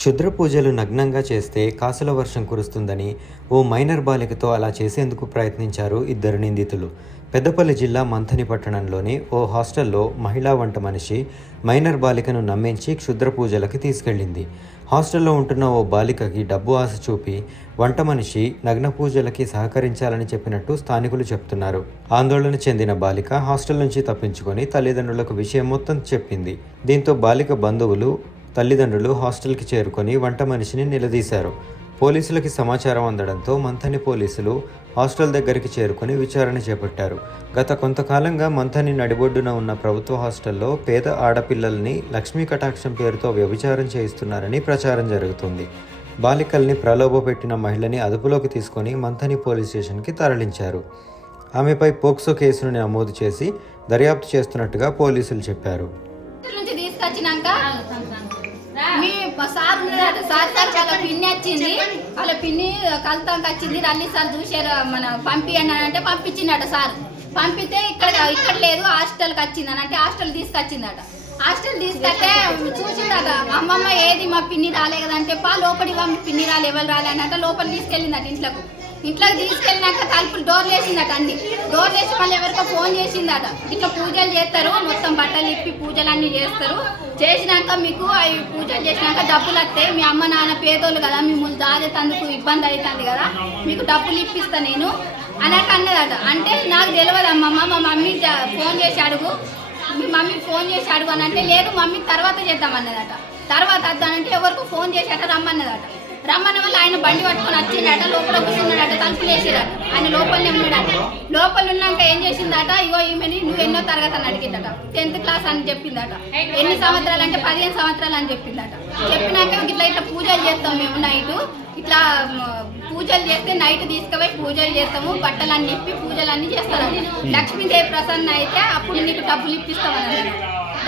క్షుద్ర పూజలు నగ్నంగా చేస్తే కాసుల వర్షం కురుస్తుందని ఓ మైనర్ బాలికతో అలా చేసేందుకు ప్రయత్నించారు ఇద్దరు నిందితులు. పెద్దపల్లి జిల్లా మంథని పట్టణంలోని ఓ హాస్టల్లో మహిళా వంట మనిషి మైనర్ బాలికను నమ్మించి క్షుద్ర పూజలకి తీసుకెళ్ళింది. హాస్టల్లో ఉంటున్న ఓ బాలికకి డబ్బు ఆశ చూపి వంట మనిషి నగ్న పూజలకి సహకరించాలని చెప్పినట్టు స్థానికులు చెప్తున్నారు. ఆందోళన చెందిన బాలిక హాస్టల్ నుంచి తప్పించుకొని తల్లిదండ్రులకు విషయం మొత్తం చెప్పింది. దీంతో బాలిక బంధువులు తల్లిదండ్రులు హాస్టల్కి చేరుకొని వంట మనిషిని నిలదీశారు. పోలీసులకి సమాచారం అందడంతో మంథని పోలీసులు హాస్టల్ దగ్గరికి చేరుకొని విచారణ చేపట్టారు. గత కొంతకాలంగా మంథని నడిబొడ్డున ఉన్న ప్రభుత్వ హాస్టల్లో పేద ఆడపిల్లల్ని లక్ష్మీ కటాక్షం పేరుతో వ్యభిచారం చేయిస్తున్నారని ప్రచారం జరుగుతుంది. బాలికల్ని ప్రలోభపెట్టిన మహిళని అదుపులోకి తీసుకొని మంథని పోలీస్ స్టేషన్కి తరలించారు. ఆమెపై పోక్సో కేసును నమోదు చేసి దర్యాప్తు చేస్తున్నట్టుగా పోలీసులు చెప్పారు. నుంచి తీసుకొచ్చినాక మీ సార్ సార్ సార్ వాళ్ళ పిన్ని వచ్చింది. వాళ్ళ పిన్ని కలుతానికి వచ్చింది. రల్లి సార్ చూసారు మన పంపి అంటే పంపించిండట సార్. పంపితే ఇక్కడ ఇక్కడ లేదు హాస్టల్కి వచ్చింది అని అంటే హాస్టల్ తీసుకొచ్చిందట. హాస్టల్ తీసుకొస్తే చూసిందట అమ్మమ్మ ఏది మా పిన్ని రాలే కదంటే పా లోపలి పిన్ని రాలే ఎవరు రాలే అని అంటే లోపల తీసుకెళ్ళిందట ఇంట్లోకి. ఇంట్లోకి తీసుకెళ్ళినాక తలుపులు డోర్ చేసిందట అన్ని డోర్ వేసి మళ్ళీ ఎవరికో ఫోన్ చేసిందట. ఇట్లా పూజలు చేస్తారు మొత్తం బట్టలు ఇప్పి పూజలు అన్ని చేస్తారు. చేసినాక మీకు అవి పూజలు చేసినాక డబ్బులు వస్తాయి మీ అమ్మ నాన్న పేదోళ్ళు కదా మిమ్మల్ని దాదేతందుకు ఇబ్బంది అవుతుంది కదా మీకు డబ్బులు ఇప్పిస్తా నేను అనట్టు అన్నదట. అంటే నాకు తెలియదు అమ్మమ్మ మా మమ్మీ ఫోన్ చేసి అడుగు. మీ మమ్మీ ఫోన్ చేసి అడుగు అని అంటే లేదు మమ్మీ తర్వాత చేద్దామన్నదట తర్వాత వద్దానంటే ఎవరికో ఫోన్ చేసి అట రమ్మన్నదట. రమ్మన్న వల్ల ఆయన బండి పట్టుకొని వచ్చిండట లోపల కూర్చున్నాడట తలుపులు వేసిరట ఆయన లోపలనే ఉన్నాడట. లోపల ఉన్నాక ఏం చేసిందట? ఇగో ఈమెని నువ్వు ఎన్నో తరగతి అని అడిగిందట టెన్త్ క్లాస్ అని చెప్పిందట. ఎన్ని సంవత్సరాలు అంటే పదిహేను సంవత్సరాలు అని చెప్పిందట. చెప్పినాక ఇట్లా ఇట్లా పూజలు చేస్తాం మేము నైట్. ఇట్లా పూజలు చేస్తే నైట్ తీసుకుపోయి పూజలు చేస్తాము. బట్టలు అన్ని ఇప్పి పూజలు అన్నీ చేస్తారంట. లక్ష్మీదేవి ప్రసన్న అయితే అప్పుడు నీకు డబ్బులు ఇప్పిస్తామని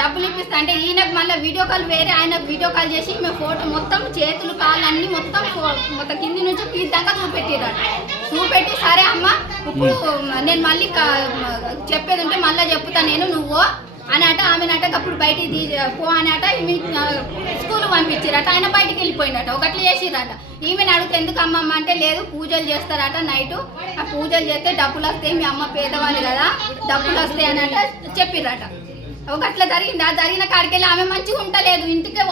డబ్బులు ఇప్పిస్తా అంటే ఈయనకు మళ్ళీ వీడియో కాల్ వేరే ఆయన వీడియో కాల్ చేసి మేము ఫోటో మొత్తం చేతులు కాళ్ళు అన్ని మొత్తం మొత్తం కింది నుంచి తీద్దాకా చూపెట్టిర్రు. చూపెట్టి సరే అమ్మ ఇప్పుడు నేను మళ్ళీ చెప్పేది ఉంటే మళ్ళీ చెప్తా నేను నువ్వు అని అట ఆమెనట అప్పుడు బయటికి తీ పో అని అట ఈమె స్కూల్ పంపించారట ఆయన బయటికి వెళ్ళిపోయినట ఒకట్లు చేసిరట ఈమెను అడిగితే ఎందుకు అమ్మమ్మ అంటే లేదు పూజలు చేస్తారట నైట్. ఆ పూజలు చేస్తే డబ్బులు వస్తాయి మీ అమ్మ పేదవాళ్ళు కదా డబ్బులు వస్తాయి అని అంటే చెప్పిర్రట. ఒక అట్లా జరిగింది. ఆ జరిగిన కాడికి వెళ్ళి ఆమె మంచిగా ఉంటలేదు ఇంటికే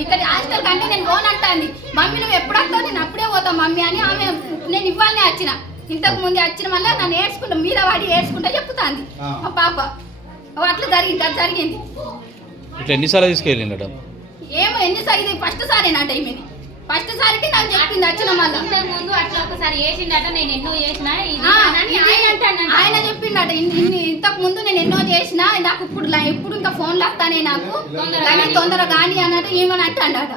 ఇక్కడ హాస్టల్ కంటే నేను పోను అంటాంది మమ్మీ నువ్వు ఎప్పుడు వస్తావు? నేను అప్పుడే పోతా మమ్మీ అని ఆమె నేను ఇవ్వాలనే వచ్చిన ఇంతకు ముందు వచ్చిన మళ్ళీ నన్ను ఏడ్చుకుంటా మీద వాడి ఏడ్చుకుంటా చెప్తాంది. మా పాప. అట్లా జరిగింది అది జరిగింది. ఇట్లా ఎన్నిసార్లు తీసుకెళ్ళిండట? ఏమో ఎన్నిసారి ఇది? ఫస్ట్ సారేనట ఈమెని ఫస్ట్ సారికి నాకు చెప్పింది వచ్చిన మళ్ళీ. ఇంతకు ముందు అట్లా ఒకసారి చేసిండట నేను ఎన్నో చేసిన. ఆయన చెప్పిండట ఇన్ని- ఇన్ని- ఇంతకు ముందు నేను ఎన్నో చేసిన నాకు ఇప్పుడు ఇప్పుడు ఇంకా ఫోన్లు వస్తానే నాకు. కానీ తొందర కానీ అన్నట్టు ఏమని అంటాడట?